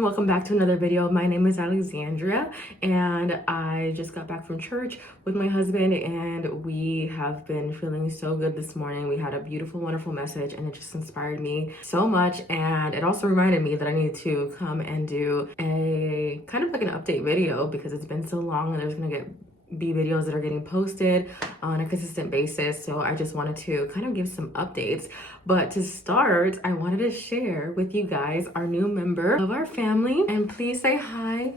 everyone, welcome back to another video. My name is Alexandria and I just got back from church with my husband and we have been feeling so good this morning. We had a beautiful, wonderful message and it just inspired me so much, and it also reminded me that I need to come and do a kind of like an update video because it's been so long and there's gonna be videos that are getting posted on a consistent basis. So I just wanted to kind of give some updates. But to start, I wanted to share with you guys our new member of our family. And please say hi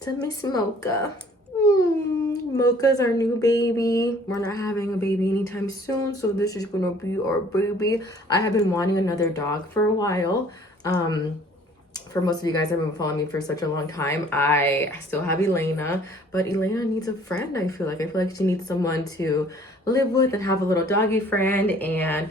to Miss Mocha. Mocha's our new baby. We're not having a baby anytime soon, so this is gonna be our baby. I have been wanting another dog for a while. For most of you guys that have been following me for such a long time, I still have Elena, but Elena needs a friend. I feel like she needs someone to live with and have a little doggy friend. And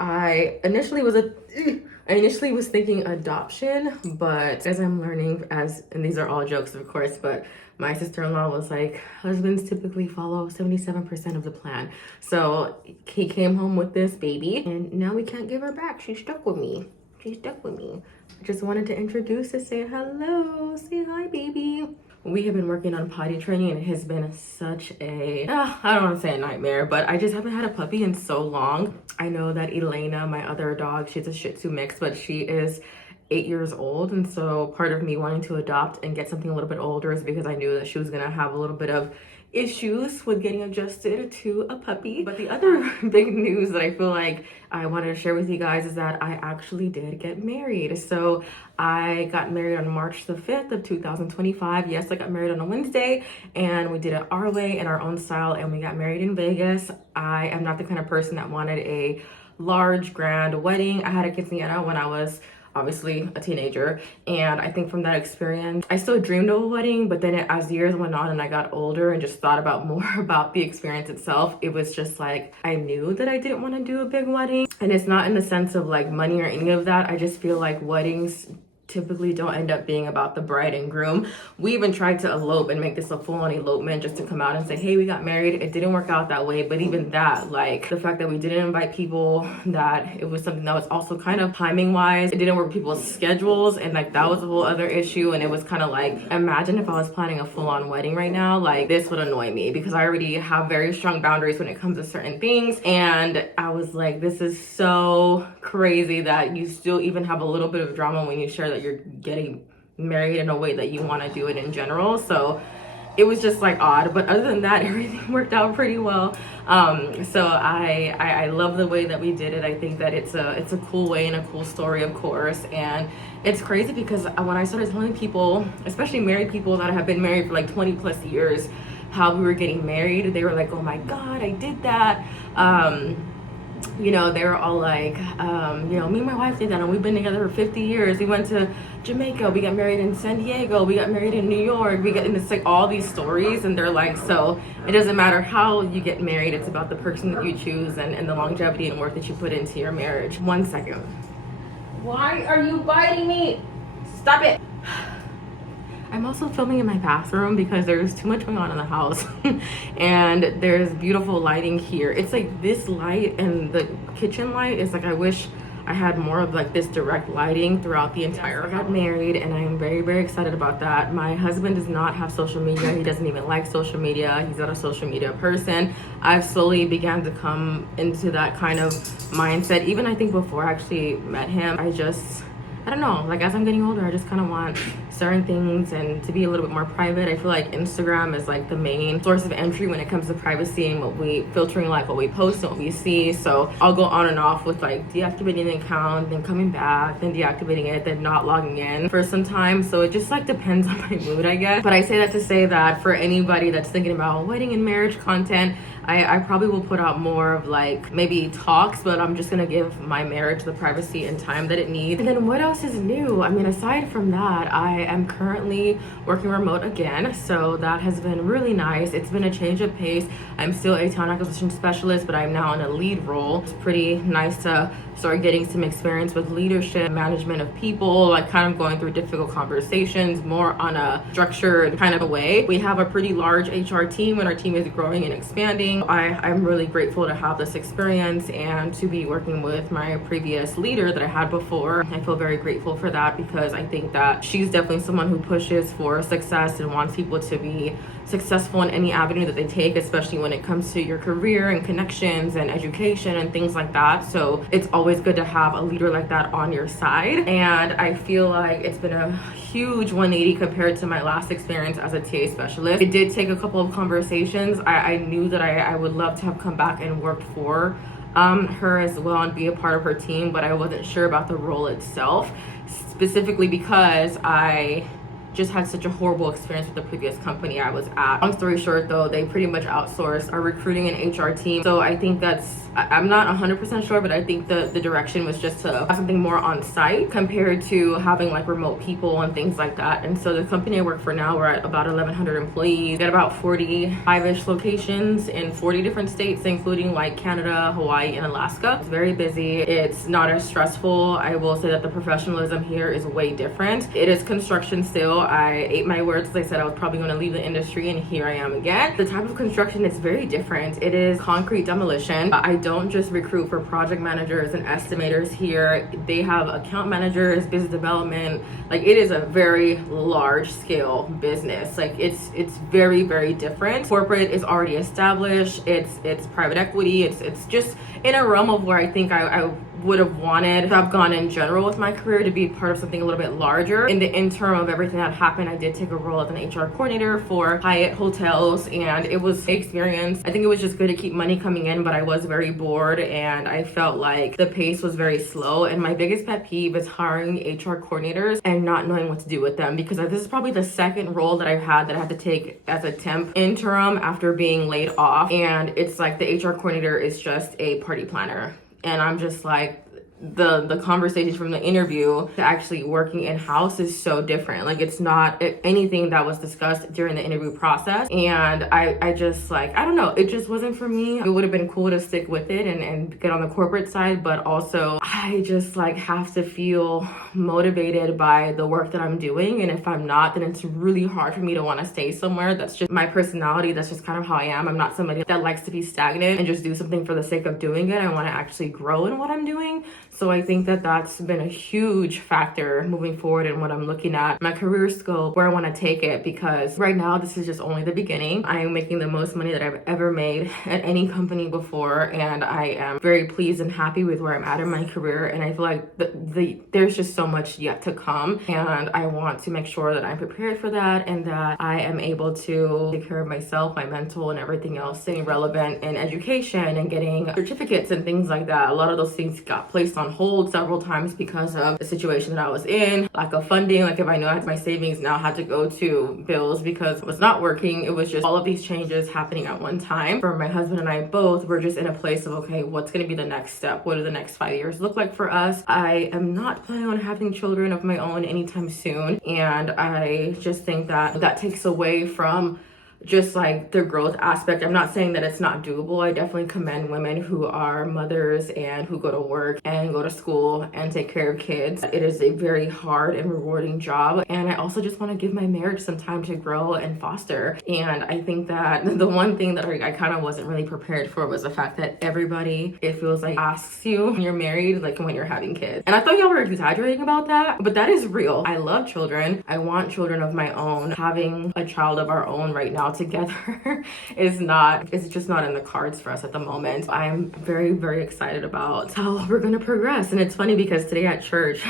I initially was thinking adoption, but as I'm learning, and these are all jokes of course, but my sister-in-law was like, husbands typically follow 77% of the plan. So he came home with this baby and now we can't give her back. She's stuck with me. I just wanted to introduce and say hello, say hi, baby. We have been working on potty training and it has been such a, I don't want to say a nightmare, but I just haven't had a puppy in so long. I know that Elena, my other dog, she's a Shih Tzu mix, but she is 8 years old. And so part of me wanting to adopt and get something a little bit older is because I knew that she was gonna have a little bit of issues with getting adjusted to a puppy. But the other big news that I feel like I wanted to share with you guys is that I actually did get married. So I got married on March the 5th of 2025. Yes, I got married on a Wednesday and we did it our way in our own style and we got married in Vegas. I am not the kind of person that wanted a large grand wedding. I had a quinceañera when I was obviously a teenager, and I think from that experience I still dreamed of a wedding, but then as years went on and I got older and just thought about more about the experience itself, it was just like I knew that I didn't want to do a big wedding. And it's not in the sense of like money or any of that. I just feel like weddings typically don't end up being about the bride and groom. We even tried to elope and make this a full-on elopement just to come out and say, hey, we got married. It didn't work out that way. But even that, like the fact that we didn't invite people, that it was something that was also kind of timing wise, it didn't work with people's schedules, and like that was a whole other issue. And it was kind of like, imagine if I was planning a full-on wedding right now, like this would annoy me because I already have very strong boundaries when it comes to certain things. And I was like, this is so crazy that you still even have a little bit of drama when you share that you're getting married in a way that you want to do it in general. So it was just like odd, but other than that, everything worked out pretty well. So I love the way that we did it. I think that it's a cool way and a cool story, of course. And it's crazy because when I started telling people, especially married people that have been married for like 20 plus years, how we were getting married, they were like, oh my God, I did that. You know, they were all like, you know, me and my wife did that and we've been together for 50 years. We went to Jamaica, we got married in San Diego, we got married in New York, and it's like all these stories, and they're like, so it doesn't matter how you get married, it's about the person that you choose and the longevity and work that you put into your marriage. 1 second. Why are you biting me? Stop it. I'm also filming in my bathroom because there's too much going on in the house and there's beautiful lighting here. It's like this light and the kitchen light is like, I wish I had more of like this direct lighting throughout the entire. I got married and I am very, very excited about that. My husband does not have social media. He doesn't even like social media. He's not a social media person. I've slowly began to come into that kind of mindset. Even I think before I actually met him, I don't know, like as I'm getting older, I just kind of want certain things and to be a little bit more private. I feel like Instagram is like the main source of entry when it comes to privacy and filtering like what we post and what we see. So I'll go on and off with like deactivating the account, then coming back, then deactivating it, then not logging in for some time. So it just like depends on my mood, I guess. But I say that to say that for anybody that's thinking about wedding and marriage content, I probably will put out more of like maybe talks, but I'm just gonna give my marriage the privacy and time that it needs. And then what else is new? I mean, aside from that, I am currently working remote again, so that has been really nice. It's been a change of pace. I'm still a talent acquisition specialist, but I'm now in a lead role. It's pretty nice to started getting some experience with leadership, management of people, like kind of going through difficult conversations more on a structured kind of a way. We have a pretty large HR team and our team is growing and expanding. I'm really grateful to have this experience and to be working with my previous leader that I had before. I feel very grateful for that because I think that she's definitely someone who pushes for success and wants people to be successful in any avenue that they take, especially when it comes to your career and connections and education and things like that. So it's always good to have a leader like that on your side. And I feel like it's been a huge 180 compared to my last experience as a TA specialist. It did take a couple of conversations. I knew that I would love to have come back and worked for her as well and be a part of her team, but I wasn't sure about the role itself, specifically because I just had such a horrible experience with the previous company I was at. Long story short though, they pretty much outsourced our recruiting and HR team. So I think I'm not 100% sure, but I think the direction was just to have something more on site compared to having like remote people and things like that. And so the company I work for now, we're at about 1,100 employees. We got about 45-ish locations in 40 different states, including like Canada, Hawaii, and Alaska. It's very busy. It's not as stressful. I will say that the professionalism here is way different. It is construction still. I ate my words. As I said, I was probably going to leave the industry, and here I am again. The type of construction is very different. It is concrete demolition. I don't just recruit for project managers and estimators here. They have account managers, business development. Like, it is a very large scale business. Like, it's very, very different. Corporate is already established. It's private equity. It's just in a realm of where I think I would have wanted to have gone in general with my career, to be part of something a little bit larger. In the interim of everything that happened, I did take a role as an HR coordinator for Hyatt Hotels, and it was an experience. I think it was just good to keep money coming in, but I was very bored and I felt like the pace was very slow. And my biggest pet peeve is hiring HR coordinators and not knowing what to do with them, because this is probably the second role that I've had that I had to take as a temp interim after being laid off. And it's like the HR coordinator is just a party planner. And I'm just like, the conversation from the interview to actually working in-house is so different. Like, it's not anything that was discussed during the interview process. And I just like, I don't know, it just wasn't for me. It would have been cool to stick with it and get on the corporate side, but also I just like have to feel motivated by the work that I'm doing. And if I'm not, then it's really hard for me to want to stay somewhere. That's just my personality. That's just kind of how I am. I'm not somebody that likes to be stagnant and just do something for the sake of doing it. I want to actually grow in what I'm doing. So I think that that's been a huge factor moving forward in what I'm looking at, my career scope, where I want to take it, because right now this is just only the beginning. I am making the most money that I've ever made at any company before, and I am very pleased and happy with where I'm at in my career. And I feel like there's just so much yet to come, and I want to make sure that I'm prepared for that and that I am able to take care of myself, my mental, and everything else, staying relevant in education and getting certificates and things like that. A lot of those things got placed on hold several times because of the situation that I was in, lack of funding. Like, if I know I had my savings now had to go to bills because it was not working. It was just all of these changes happening at one time. For my husband and I both, we're just in a place of, okay, what's going to be the next step? What do the next 5 years look like for us? I am not planning on having children of my own anytime soon. And I just think that takes away from just like the growth aspect. I'm not saying that it's not doable. I definitely commend women who are mothers and who go to work and go to school and take care of kids. It is a very hard and rewarding job. And I also just want to give my marriage some time to grow and foster. And I think that the one thing that I kind of wasn't really prepared for was the fact that everybody, it feels like, asks you when you're married, like when you're having kids. And I thought y'all were exaggerating about that, but that is real. I love children. I want children of my own. Having a child of our own right now together it's just not in the cards for us at the moment. I'm very, very excited about how we're gonna progress. And it's funny because today at church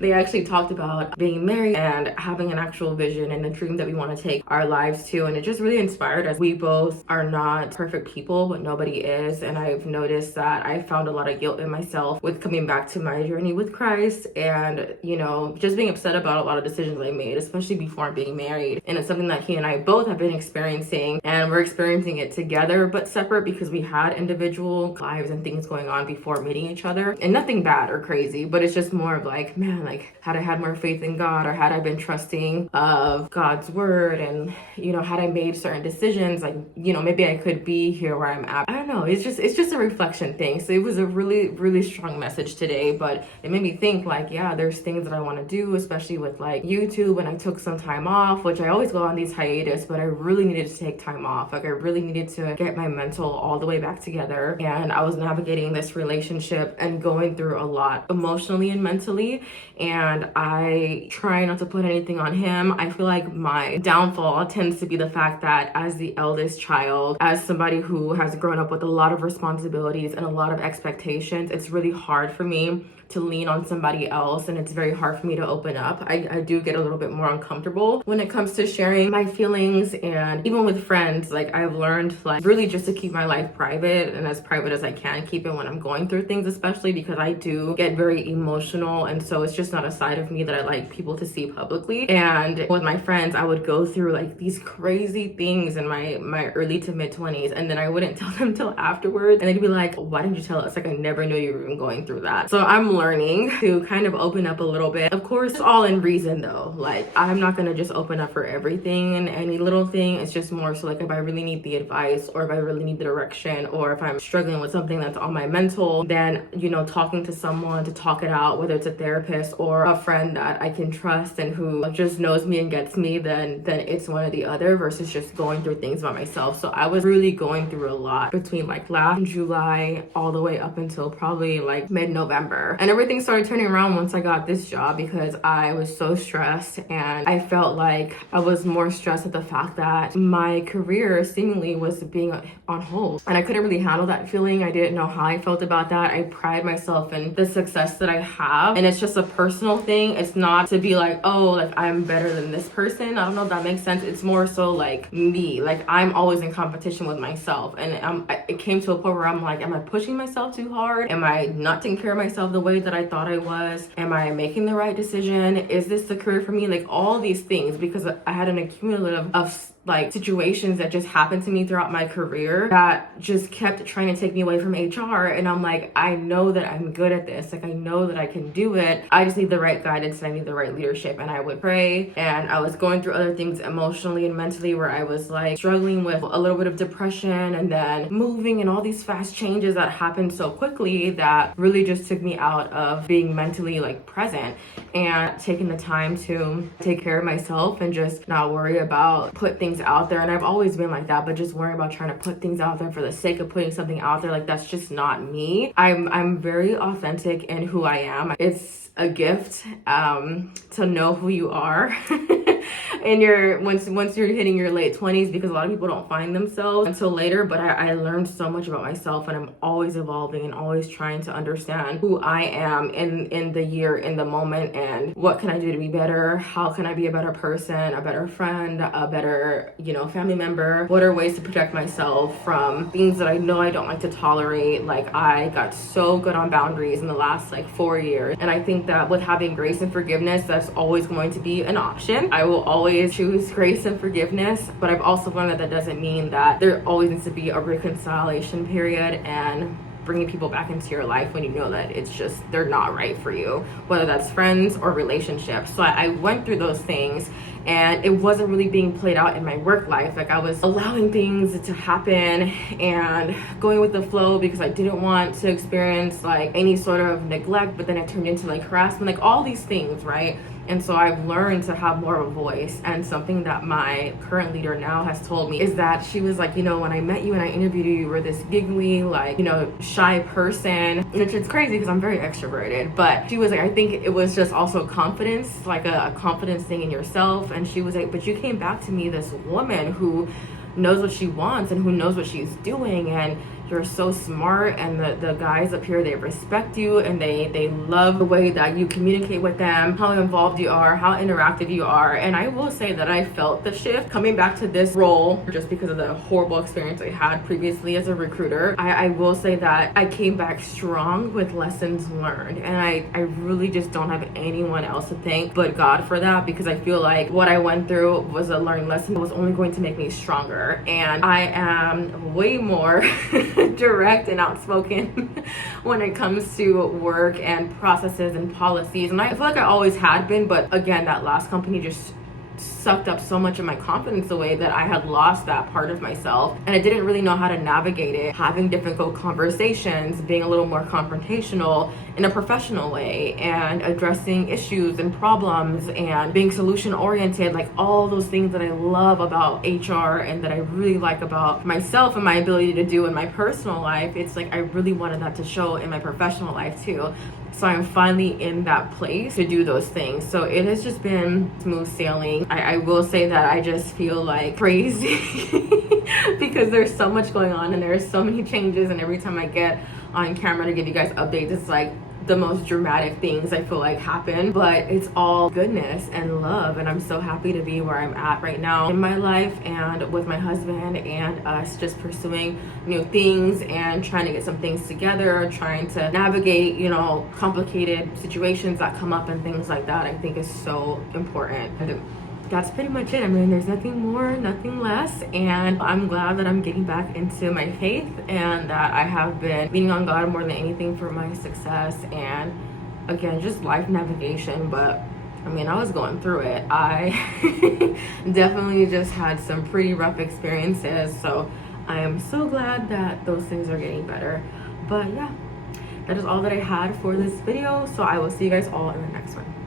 they actually talked about being married and having an actual vision and a dream that we want to take our lives to, and it just really inspired us. We both are not perfect people, but nobody is, and I've noticed that I found a lot of guilt in myself with coming back to my journey with Christ, and just being upset about a lot of decisions I made, especially before being married. And it's something that he and I both have been experiencing, and we're experiencing it together but separate because we had individual lives and things going on before meeting each other. And nothing bad or crazy, but it's just more of like, man, like had I had more faith in God, or had I been trusting of God's word, and had I made certain decisions, like maybe I could be here where I'm at. I don't know, it's just a reflection thing. So it was a really, really strong message today, but it made me think like, yeah, there's things that I want to do, especially with like YouTube. And I took some time off, which I always go on these hiatus, but I really needed to take time off. Like I really needed to get my mental all the way back together. And I was navigating this relationship and going through a lot emotionally and mentally, and I try not to put anything on him. I feel like my downfall tends to be the fact that as the eldest child, as somebody who has grown up with a lot of responsibilities and a lot of expectations, it's really hard for me to lean on somebody else, and it's very hard for me to open up. I do get a little bit more uncomfortable when it comes to sharing my feelings, and even with friends, like I've learned like really just to keep my life private and as private as I can keep it when I'm going through things, especially because I do get very emotional, and so it's just not a side of me that I like people to see publicly. And with my friends, I would go through like these crazy things in my early to mid 20s, and then I wouldn't tell them till afterwards, and they'd be like, why didn't you tell us? Like I never knew you were even going through that. So I'm learning to kind of open up a little bit. Of course, all in reason though. Like I'm not gonna just open up for everything and any little thing. It's just more so like if I really need the advice, or if I really need the direction, or if I'm struggling with something that's on my mental, then talking to someone to talk it out, whether it's a therapist or a friend that I can trust and who just knows me and gets me, then it's one or the other, versus just going through things by myself. So I was really going through a lot between like last July all the way up until probably like mid-November. And everything started turning around once I got this job, because I was so stressed, and I felt like I was more stressed at the fact that my career seemingly was being on hold, and I couldn't really handle that feeling. I didn't know how I felt about that. I pride myself in the success that I have, and it's just a personal thing. It's not to be like, oh, like I'm better than this person. I don't know if that makes sense. It's more so like me, like I'm always in competition with myself, and it came to a point where I'm like, am I pushing myself too hard? Am I not taking care of myself the way that I thought I was? Am I making the right decision? Is this the career for me? Like all these things, because I had an accumulative of like situations that just happened to me throughout my career that just kept trying to take me away from HR. And I'm like, I know that I'm good at this. Like I know that I can do it. I just need the right guidance, and I need the right leadership. And I would pray, and I was going through other things emotionally and mentally, where I was like struggling with a little bit of depression, and then moving, and all these fast changes that happened so quickly that really just took me out of being mentally like present and taking the time to take care of myself and just not worry about put things out there. And I've always been like that, but just worrying about trying to put things out there for the sake of putting something out there, like that's just not me. I'm very authentic in who I am. It's a gift to know who you are in your once you're hitting your late 20s, because a lot of people don't find themselves until later. But I learned so much about myself, and I'm always evolving and always trying to understand who I am in the year, in the moment, and what can I do to be better? How can I be a better person, a better friend, a better family member? What are ways to protect myself from things that I know I don't like to tolerate? Like I got so good on boundaries in the last like 4 years, and I think that with having grace and forgiveness, that's always going to be an option. I will always choose grace and forgiveness, but I've also learned that doesn't mean that there always needs to be a reconciliation period and bringing people back into your life when you know that it's just they're not right for you, whether that's friends or relationships. So I went through those things, and it wasn't really being played out in my work life. Like I was allowing things to happen and going with the flow, because I didn't want to experience like any sort of neglect, but then it turned into like harassment, like all these things, right? And so I've learned to have more of a voice. And something that my current leader now has told me is that she was like, when I met you and I interviewed you, you were this giggly, like, shy person, which is crazy because I'm very extroverted. But she was like, I think it was just also confidence, like a confidence thing in yourself. And she was like, but you came back to me, this woman who knows what she wants and who knows what she's doing, and you're so smart, and the guys up here, they respect you, and they love the way that you communicate with them, how involved you are, how interactive you are. And I will say that I felt the shift coming back to this role, just because of the horrible experience I had previously as a recruiter. I will say that I came back strong with lessons learned, and I really just don't have anyone else to thank but God for that, because I feel like what I went through was a learned lesson that was only going to make me stronger. And I am way more direct and outspoken when it comes to work and processes and policies. And I feel like I always had been, but again, that last company just sucked up so much of my confidence away that I had lost that part of myself, and I didn't really know how to navigate it, having difficult conversations, being a little more confrontational in a professional way, and addressing issues and problems and being solution oriented, like all those things that I love about HR and that I really like about myself and my ability to do in my personal life. It's like I really wanted that to show in my professional life too. So I'm finally in that place to do those things. So it has just been smooth sailing. I will say that I just feel like crazy because there's so much going on and there's so many changes, and every time I get on camera to give you guys updates, it's like the most dramatic things I feel like happen, but it's all goodness and love, and I'm so happy to be where I'm at right now in my life and with my husband, and us just pursuing new things and trying to get some things together, trying to navigate, you know, complicated situations that come up and things like that. I think is so important. And that's pretty much it. I mean, there's nothing more, nothing less, and I'm glad that I'm getting back into my faith and that I have been leaning on God more than anything for my success and, again, just life navigation. But I mean, I was going through it. I definitely just had some pretty rough experiences, so I am so glad that those things are getting better. But yeah, that is all that I had for this video, so I will see you guys all in the next one.